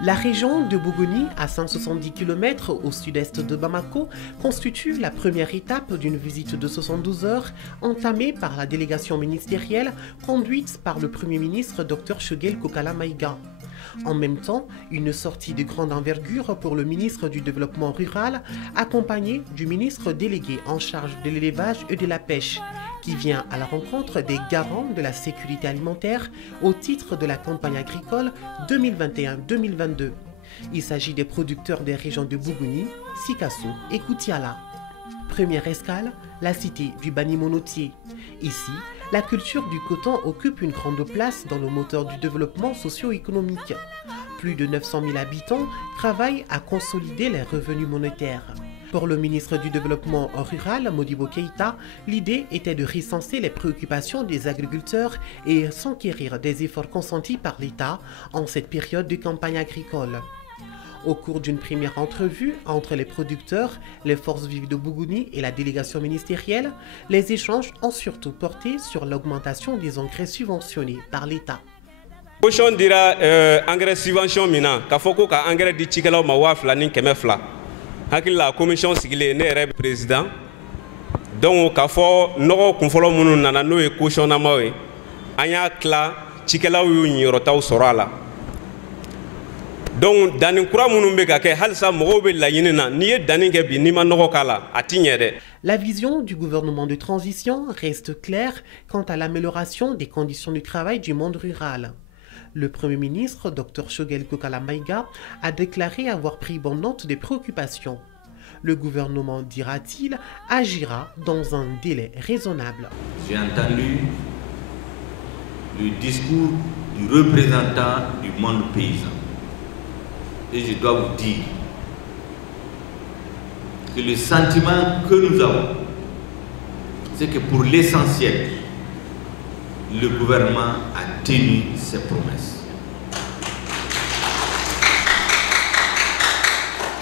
La région de Bougouni, à 170 km au sud-est de Bamako, constitue la première étape d'une visite de 72 heures entamée par la délégation ministérielle conduite par le Premier ministre Dr Choguel Kokala Maïga. En même temps, une sortie de grande envergure pour le ministre du Développement rural, accompagné du ministre délégué en charge de l'élevage et de la pêche, qui vient à la rencontre des garants de la sécurité alimentaire au titre de la campagne agricole 2021-2022. Il s'agit des producteurs des régions de Bougouni, Sikasso et Koutiala. Première escale, la cité du Bani-Monotier. Ici, la culture du coton occupe une grande place dans le moteur du développement socio-économique. Plus de 900 000 habitants travaillent à consolider les revenus monétaires. Pour le ministre du Développement rural, Modibo Keïta, l'idée était de recenser les préoccupations des agriculteurs et s'enquérir des efforts consentis par l'État en cette période de campagne agricole. Au cours d'une première entrevue entre les producteurs, les forces vives de Bougouni et la délégation ministérielle, les échanges ont surtout porté sur l'augmentation des engrais subventionnés par l'État. Cochon dira engrais subvention mina, kafoko ka engrais di chikela ma wafla ni kemefla. Hakila commission sigile ne rebe président. Donc kafo nogo kunfolo munu nana no e cochon na mawe. Anya kla chikela yu nyirota usorala. Donc dans kura munu be ka ke halsa mogo be la yinina ni e dani ke bi ni ma nogo kala atinyere. La vision du gouvernement de transition reste claire quant à l'amélioration des conditions de travail du monde rural. Le Premier ministre, Dr Choguel Kokala Maïga, a déclaré avoir pris bonne note des préoccupations. Le gouvernement, dira-t-il, agira dans un délai raisonnable. J'ai entendu le discours du représentant du monde paysan. Et je dois vous dire que le sentiment que nous avons, c'est que pour l'essentiel, le gouvernement a tenu ses promesses.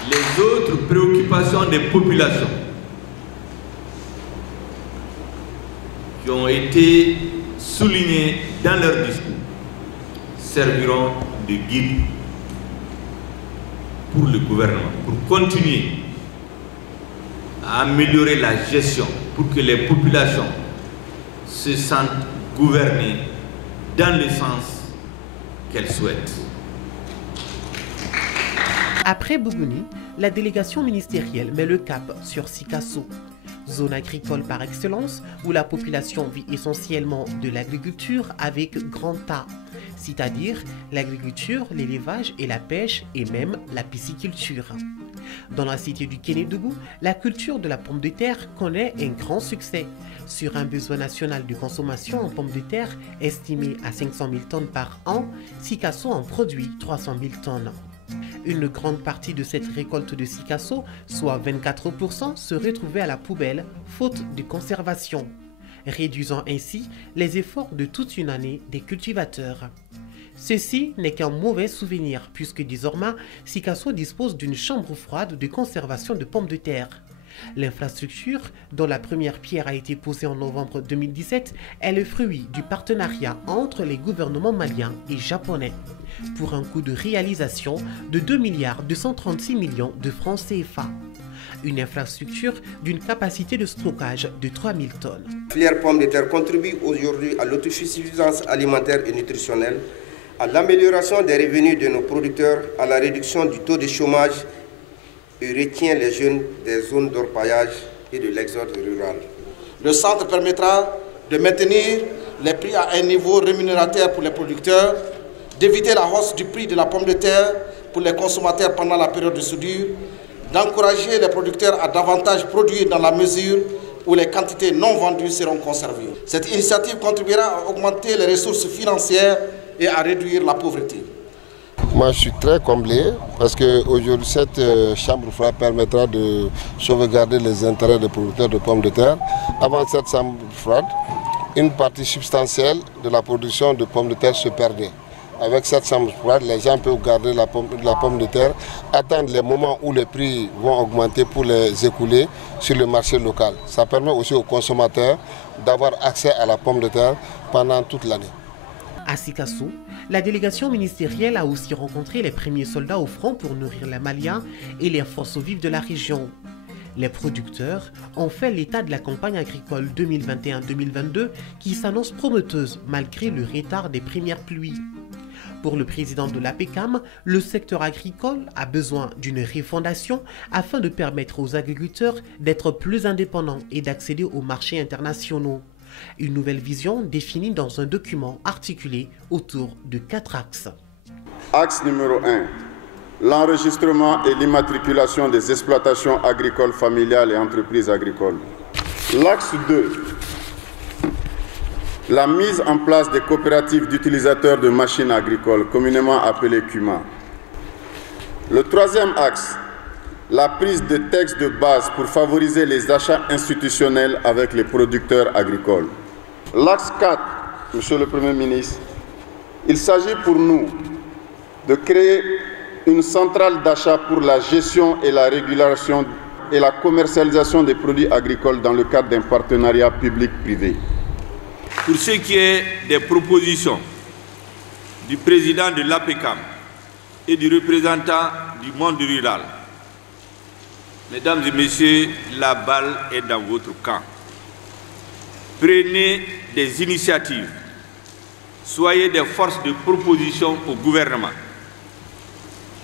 Les autres préoccupations des populations qui ont été soulignées dans leur discours serviront de guide pour le gouvernement, pour continuer à améliorer la gestion, pour que les populations se sentent gouverner dans le sens qu'elle souhaite. Après Bougouni, la délégation ministérielle met le cap sur Sikasso, zone agricole par excellence où la population vit essentiellement de l'agriculture avec grand A, c'est-à-dire l'agriculture, l'élevage et la pêche et même la pisciculture. Dans la cité du Kénédougou, la culture de la pomme de terre connaît un grand succès. Sur un besoin national de consommation en pommes de terre estimé à 500 000 tonnes par an, Sikasso en produit 300 000 tonnes. Une grande partie de cette récolte de Sikasso, soit 24%, se retrouvait à la poubelle, faute de conservation, réduisant ainsi les efforts de toute une année des cultivateurs. Ceci n'est qu'un mauvais souvenir puisque désormais, Sikasso dispose d'une chambre froide de conservation de pommes de terre. L'infrastructure, dont la première pierre a été posée en novembre 2017, est le fruit du partenariat entre les gouvernements maliens et japonais, pour un coût de réalisation de 2,236 milliards de francs CFA. Une infrastructure d'une capacité de stockage de 3000 tonnes. La filière pomme de terre contribue aujourd'hui à l'autosuffisance alimentaire et nutritionnelle, à l'amélioration des revenus de nos producteurs, à la réduction du taux de chômage et retient les jeunes des zones d'orpaillage et de l'exode rural. Le centre permettra de maintenir les prix à un niveau rémunérateur pour les producteurs, d'éviter la hausse du prix de la pomme de terre pour les consommateurs pendant la période de soudure, d'encourager les producteurs à davantage produire dans la mesure où les quantités non vendues seront conservées. Cette initiative contribuera à augmenter les ressources financières et à réduire la pauvreté. Moi, je suis très comblé parce qu'aujourd'hui, cette chambre froide permettra de sauvegarder les intérêts des producteurs de pommes de terre. Avant cette chambre froide, une partie substantielle de la production de pommes de terre se perdait. Avec cette chambre froide, les gens peuvent garder la pomme de terre, attendre les moments où les prix vont augmenter pour les écouler sur le marché local. Ça permet aussi aux consommateurs d'avoir accès à la pomme de terre pendant toute l'année. À Sikasso, la délégation ministérielle a aussi rencontré les premiers soldats au front pour nourrir les Maliens et les forces vives de la région. Les producteurs ont fait l'état de la campagne agricole 2021-2022 qui s'annonce prometteuse malgré le retard des premières pluies. Pour le président de l'APECAM, le secteur agricole a besoin d'une refondation afin de permettre aux agriculteurs d'être plus indépendants et d'accéder aux marchés internationaux. Une nouvelle vision définie dans un document articulé autour de 4 axes. Axe numéro 1. L'enregistrement et l'immatriculation des exploitations agricoles familiales et entreprises agricoles. L'axe 2. La mise en place des coopératives d'utilisateurs de machines agricoles, communément appelées CUMA. Le troisième axe. La prise de textes de base pour favoriser les achats institutionnels avec les producteurs agricoles. L'axe 4, Monsieur le Premier ministre, il s'agit pour nous de créer une centrale d'achat pour la gestion et la régulation et la commercialisation des produits agricoles dans le cadre d'un partenariat public-privé. Pour ce qui est des propositions du président de l'APECAM et du représentant du monde rural, Mesdames et Messieurs, la balle est dans votre camp. Prenez des initiatives. Soyez des forces de proposition au gouvernement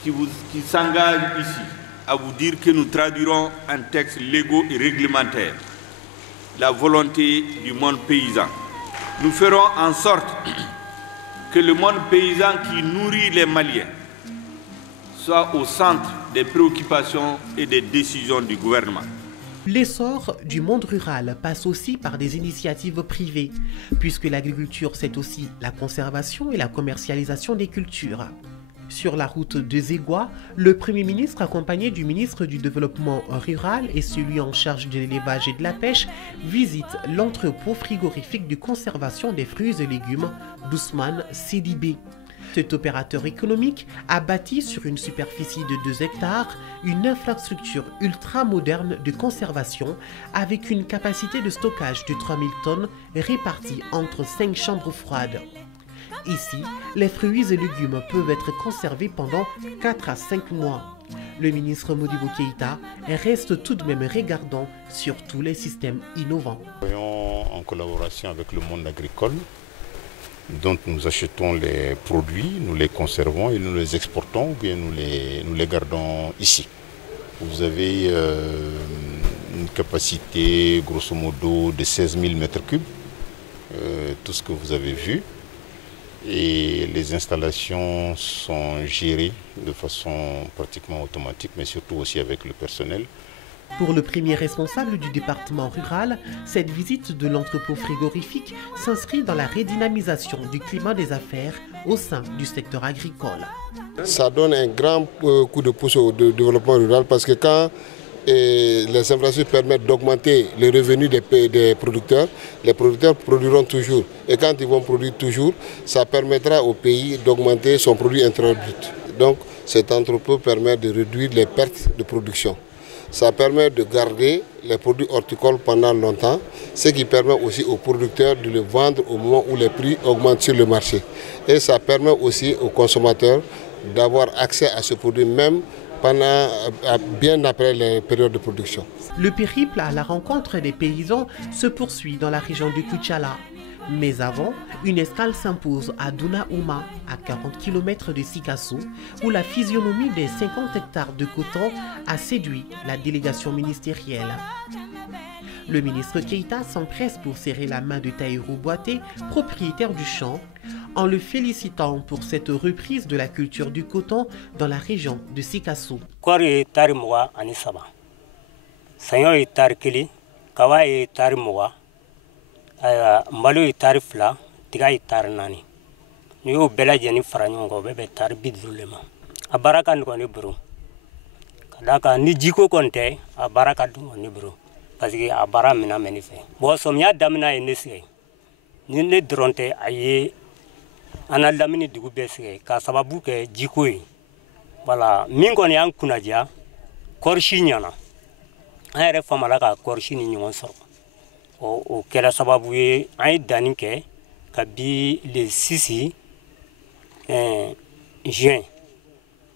qui s'engage ici à vous dire que nous traduirons en textes légaux et réglementaires la volonté du monde paysan. Nous ferons en sorte que le monde paysan qui nourrit les Maliens soit au centre des préoccupations et des décisions du gouvernement. L'essor du monde rural passe aussi par des initiatives privées, puisque l'agriculture, c'est aussi la conservation et la commercialisation des cultures. Sur la route de Zégua, le Premier ministre, accompagné du ministre du Développement rural et celui en charge de l'élevage et de la pêche, visite l'entrepôt frigorifique de conservation des fruits et légumes d'Ousmane Sidibé. Cet opérateur économique a bâti sur une superficie de 2 hectares une infrastructure ultra-moderne de conservation avec une capacité de stockage de 3000 tonnes répartie entre 5 chambres froides. Ici, les fruits et légumes peuvent être conservés pendant 4 à 5 mois. Le ministre Modibo Keïta reste tout de même regardant sur tous les systèmes innovants. Nous travaillons en collaboration avec le monde agricole, dont nous achetons les produits, nous les conservons et nous les exportons ou bien nous les gardons ici. Vous avez une capacité grosso modo de 16 000 m3, tout ce que vous avez vu. Et les installations sont gérées de façon pratiquement automatique, mais surtout aussi avec le personnel. Pour le premier responsable du département rural, cette visite de l'entrepôt frigorifique s'inscrit dans la redynamisation du climat des affaires au sein du secteur agricole. Ça donne un grand coup de pouce au développement rural parce que quand les infrastructures permettent d'augmenter les revenus des producteurs, les producteurs produiront toujours. Et quand ils vont produire toujours, ça permettra au pays d'augmenter son produit intérieur brut. Donc cet entrepôt permet de réduire les pertes de production. Ça permet de garder les produits horticoles pendant longtemps, ce qui permet aussi aux producteurs de le vendre au moment où les prix augmentent sur le marché. Et ça permet aussi aux consommateurs d'avoir accès à ce produit même bien après les périodes de production. Le périple à la rencontre des paysans se poursuit dans la région de Kuchala. Mais avant, une escale s'impose à Dounaouma, à 40 km de Sikasso, où la physionomie des 50 hectares de coton a séduit la délégation ministérielle. Le ministre Keïta s'empresse pour serrer la main de Taïrou Boaté, propriétaire du champ, en le félicitant pour cette reprise de la culture du coton dans la région de Sikasso. Malo itari fila, tiga itari nani. Ni yo bela jeni faranyongo bebe tari bidrulema. A baraka ndiko bro. Kadaka ni jiko konte a baraka ndiko bro. Parce que a bara mina menife. Bo somya damina enese. Ni ne dronte aye ana lamini dugu bese ka sababu ke jiko yi. Wala mingo ni an kunaja korshi nyana. Ayre famala ka korshi ni nyonso. O kɛra sababu ye an ye danni kɛ kabi le 6 juin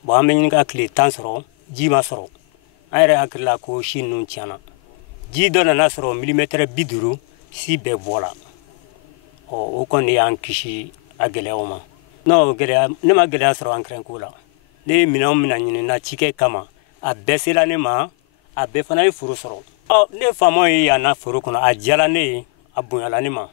bon an bɛ ɲini ka tile 10 sɔrɔ ji ma sɔrɔ an yɛrɛ hakili la ko si ninnu tiɲɛna ji dɔ nana sɔrɔ milimètre 50 si bɛɛ bɔra o kɔni y'an kisi a gɛlɛyaw ma non gɛlɛya ne ma gɛlɛya sɔrɔ engrais ko la ne ye minɛnw mina ɲini na cikɛ kama a bɛɛ sera ne ma a bɛɛ fana ye foro sɔrɔ ne faamaw ye yan na foro kɔnɔ a diyara ne ye a bonyala ne ma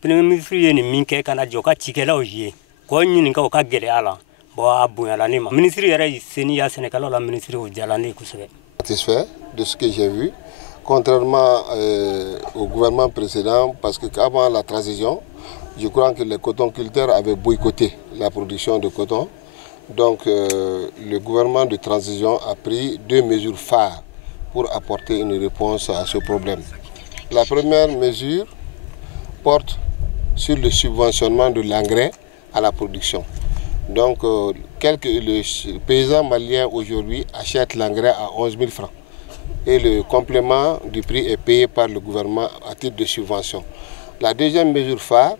premier ministre ye nin min kɛ ka na jɔ ka cikɛlaw ye k'o ɲininka o ka gɛlɛya la bon a bonyala ne ma ministre yɛrɛ seni ya sɛnɛkɛlaw la ministre o diyara ne ye kosɛbɛ. Satisfait de ce que j'ai vu, contrairement au gouvernement précédent, parce qu'avant la transition, je crois que les cotonculteurs avaient boycotté la production de coton. Donc le gouvernement de transition a pris 2 mesures phares pour apporter une réponse à ce problème. La première mesure porte sur le subventionnement de l'engrais à la production. Donc le paysan malien aujourd'hui achète l'engrais à 11 000 francs. Et le complément du prix est payé par le gouvernement à titre de subvention. La deuxième mesure phare,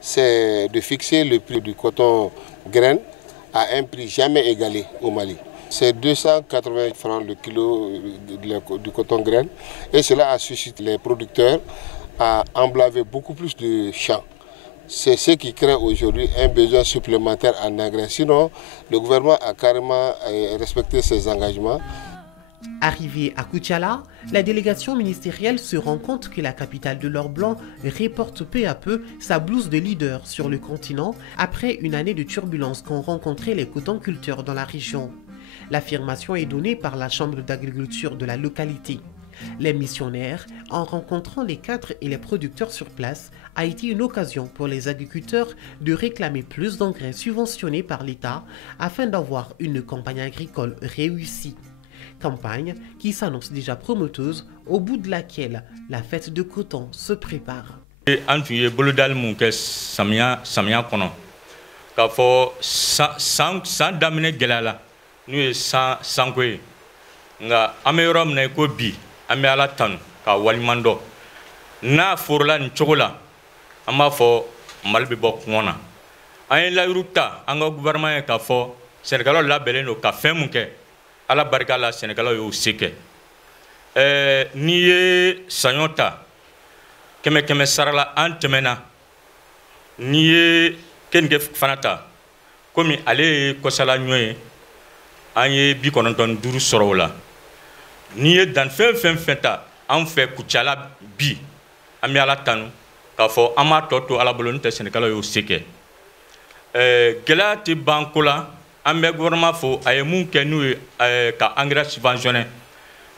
c'est de fixer le prix du coton graine à un prix jamais égalé au Mali. C'est 280 francs le kilo du coton graine et cela a suscité les producteurs à emblaver beaucoup plus de champs. C'est ce qui crée aujourd'hui un besoin supplémentaire en engrais. Sinon, le gouvernement a carrément respecté ses engagements. Arrivée à Koutiala, la délégation ministérielle se rend compte que la capitale de l'or blanc reporte peu à peu sa blouse de leader sur le continent après une année de turbulences qu'ont rencontré les cotonculteurs dans la région. L'affirmation est donnée par la chambre d'agriculture de la localité. Les missionnaires, en rencontrant les cadres et les producteurs sur place, a été une occasion pour les agriculteurs de réclamer plus d'engrais subventionnés par l'État afin d'avoir une campagne agricole réussie. Campagne qui s'annonce déjà prometteuse, au bout de laquelle la fête de coton se prépare. An bɛ Ala tanu ka waliɲuman dɔn n'a forola nin cogo la an b'a fɔ Mali bɛ bɔ kɔngɔ na an ye layiru ta an ka gouvernement ye k'a fɔ sɛnɛkɛlaw labɛnnen don ka fɛn mun kɛ Ala barika la sɛnɛkɛlaw y'o se kɛ n'i ye saɲɔ ta kɛmɛ sara la an tɛmɛna n'i ye kenige fana ta komi ale ye kɔsala ɲɔ ye an ye 95 sɔrɔ o la. N'i ye dan fɛn ta an fɛ Kucala bi an bɛ Ala tanu k'a fɔ an m'a tɔ to Ala bolo n'o tɛ sɛnɛkɛlaw y'o se kɛ gɛlɛya tɛ ban ko la an bɛ gouvernement fo a ye mun kɛ n'o ye ka engrais subventionné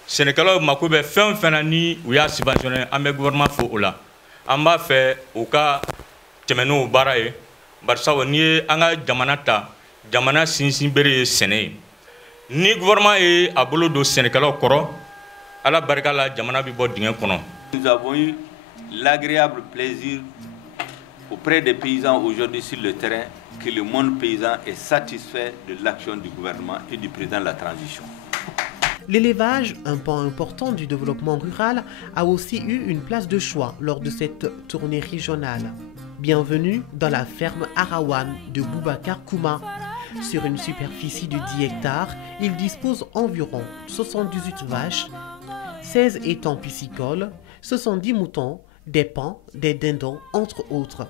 sɛnɛkɛlaw mako bɛ fɛn na ni u y'a subventionné an bɛ gouvernement fo o la an b'a fɛ u ka tɛmɛ n'o baara ye barisa n'i ye an ka jamana ta jamana sinsin bere ye sɛnɛ ye. Ni gouvernement est à bolo do Sénégal kɔrɔ Ala barika la jamana bi bɔ dingɛ kɔnɔ. Nous avons eu l'agréable plaisir auprès des paysans aujourd'hui sur le terrain que le monde paysan est satisfait de l'action du gouvernement et du président de la transition. L'élevage, un pan important du développement rural, a aussi eu une place de choix lors de cette tournée régionale. Bienvenue dans la ferme Arawan de Boubacar Kouma. Sur une superficie de 10 hectares, il dispose environ 78 vaches, 16 étangs piscicoles, 70 moutons, des paons, des dindons, entre autres.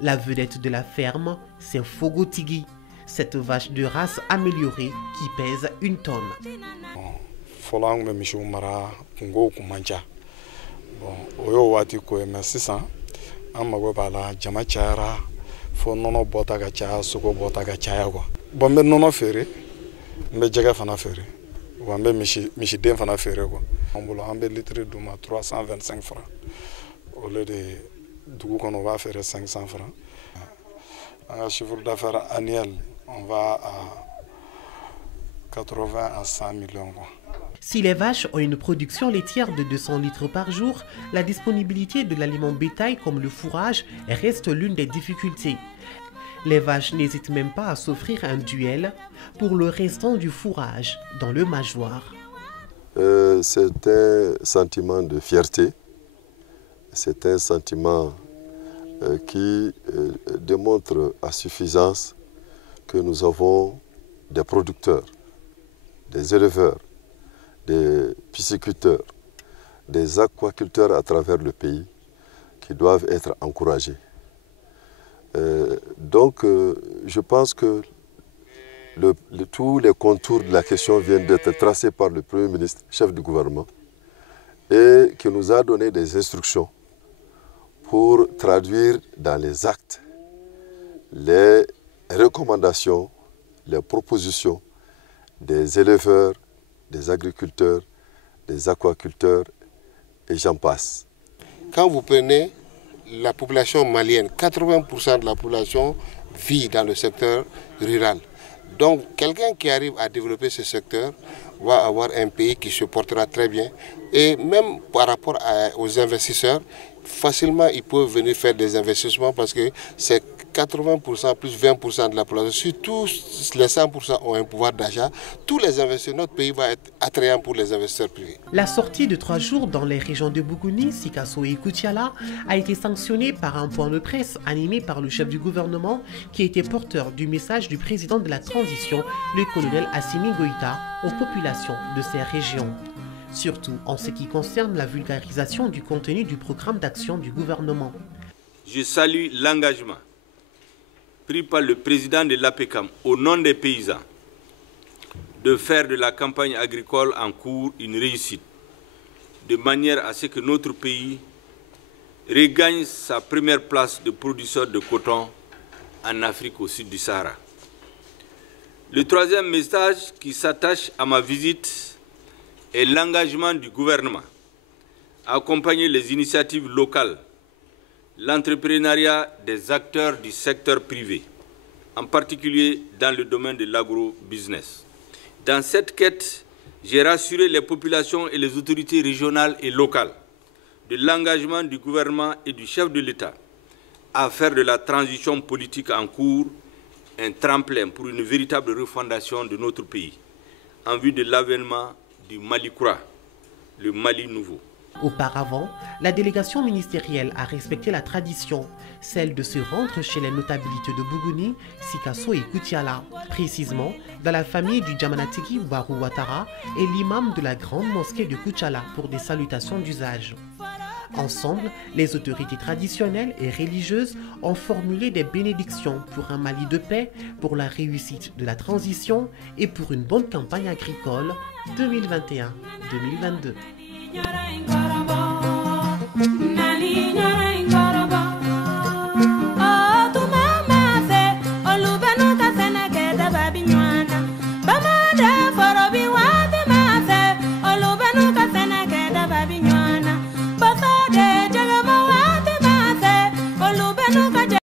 La vedette de la ferme, c'est Fogo Tigui, cette vache de race améliorée qui pèse 1 tonne. Fo nono bota ka caya sogo bota ka caya quoi bon be nono fere be jɛgɛ fana fere wa be misi den fana fere quoi on bolo an be litre duma 325 francs au lieu de dugu kɔnɔ on va faire 500 francs un chiffre d'affaires annuel on va à 80 à 100 millions quoi. Si les vaches ont une production laitière de 200 litres par jour, la disponibilité de l'aliment bétail comme le fourrage reste l'une des difficultés. Les vaches n'hésitent même pas à s'offrir un duel pour le restant du fourrage dans le majoir. C'est un sentiment de fierté, c'est un sentiment qui démontre à suffisance que nous avons des producteurs, des éleveurs, des pisciculteurs, des aquaculteurs à travers le pays qui doivent être encouragés. Donc, je pense que tous les contours de la question viennent d'être tracés par le Premier ministre, chef du gouvernement, et qui nous a donné des instructions pour traduire dans les actes les recommandations, les propositions des éleveurs, des agriculteurs, des aquaculteurs et j'en passe. Quand vous prenez la population malienne, 80% de la population vit dans le secteur rural. Donc quelqu'un qui arrive à développer ce secteur va avoir un pays qui se portera très bien. Et même par rapport aux investisseurs, facilement ils peuvent venir faire des investissements parce que c'est 80% plus 20% de la population. Si tous les 100% ont un pouvoir d'achat, tous les investisseurs, notre pays va être attrayant pour les investisseurs privés. La sortie de 3 jours dans les régions de Bougouni, Sikasso et Koutiala a été sanctionnée par un point de presse animé par le chef du gouvernement qui était porteur du message du président de la transition, le colonel Assimi Goïta, aux populations de ces régions. Surtout en ce qui concerne la vulgarisation du contenu du programme d'action du gouvernement. Je salue l'engagement pris par le président de l'APECAM au nom des paysans de faire de la campagne agricole en cours une réussite, de manière à ce que notre pays regagne sa première place de producteur de coton en Afrique au sud du Sahara. Le troisième message qui s'attache à ma visite est l'engagement du gouvernement à accompagner les initiatives locales, l'entrepreneuriat des acteurs du secteur privé, en particulier dans le domaine de l'agro-business. Dans cette quête, j'ai rassuré les populations et les autorités régionales et locales de l'engagement du gouvernement et du chef de l'État à faire de la transition politique en cours un tremplin pour une véritable refondation de notre pays, en vue de l'avènement du Mali Kura, le Mali nouveau. Auparavant, la délégation ministérielle a respecté la tradition, celle de se rendre chez les notabilités de Bougouni, Sikasso et Koutiala, précisément dans la famille du Djamanatiki Barou Ouattara et l'imam de la grande mosquée de Koutiala pour des salutations d'usage. Ensemble, les autorités traditionnelles et religieuses ont formulé des bénédictions pour un Mali de paix, pour la réussite de la transition et pour une bonne campagne agricole 2021-2022.